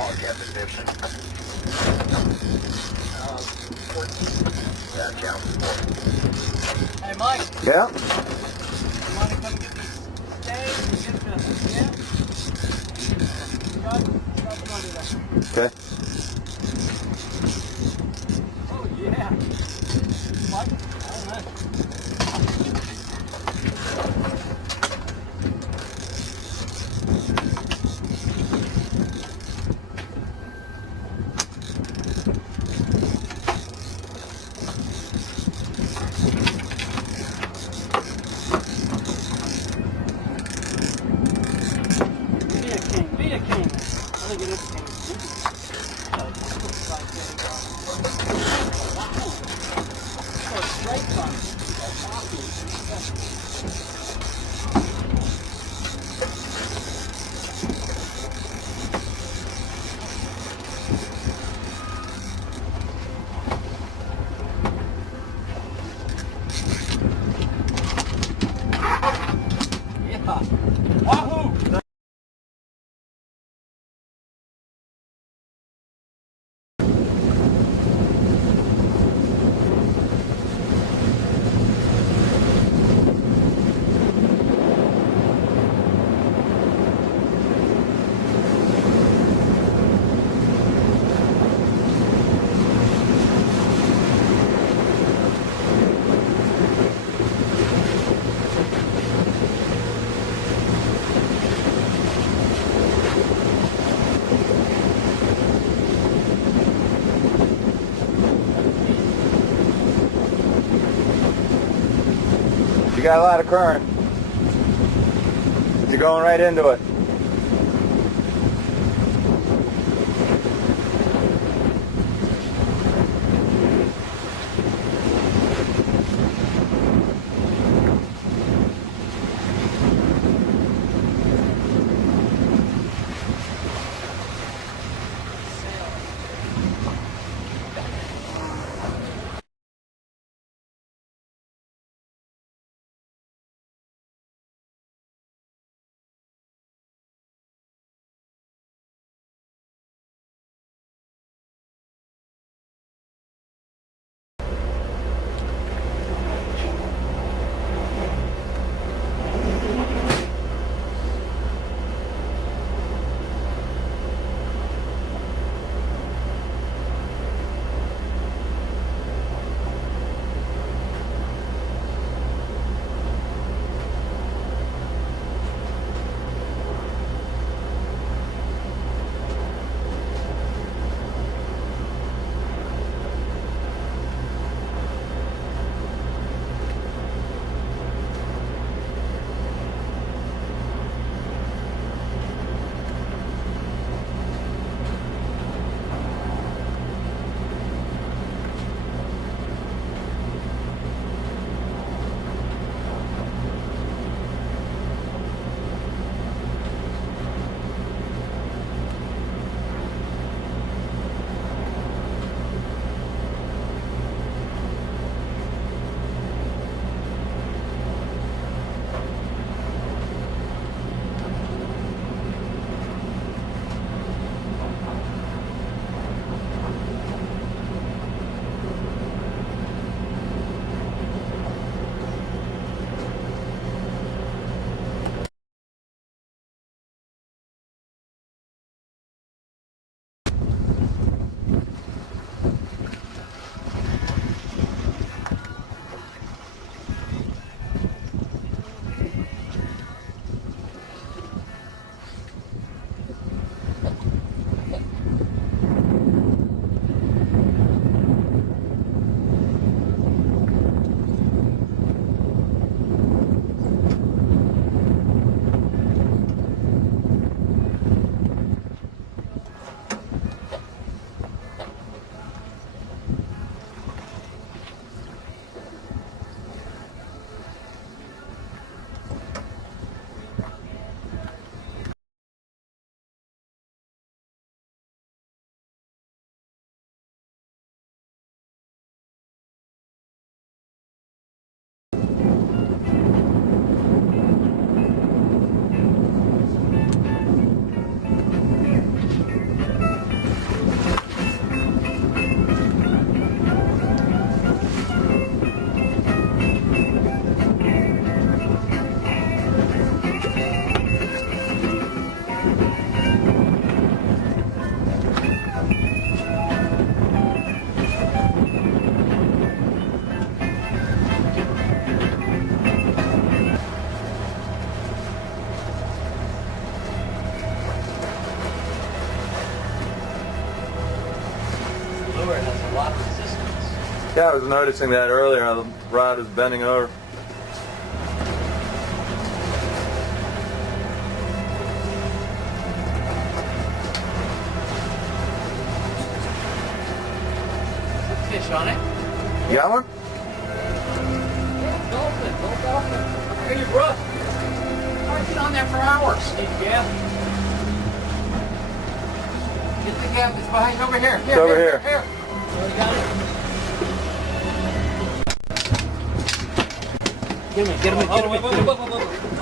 All position. 14. Yeah, channel 4. Hey, Mike. Yeah? You want to come get the stage and get the, yeah? Drop them under there. Okay. Oh, yeah. Mike? Oh, nice. Be a king. I think it is king. Wow. Straight from yeah. Wahoo! You got a lot of current. You're going right into it. Yeah, I was noticing that earlier. The rod is bending over. Fish on it. You got one? Yeah, dolphin. Little dolphin. Hey, your brother. I've been on there for hours. Hey, Jeff. Get the gap. It's behind over here. It's over here. Here. Oh, you got it? Get him, get him, get him.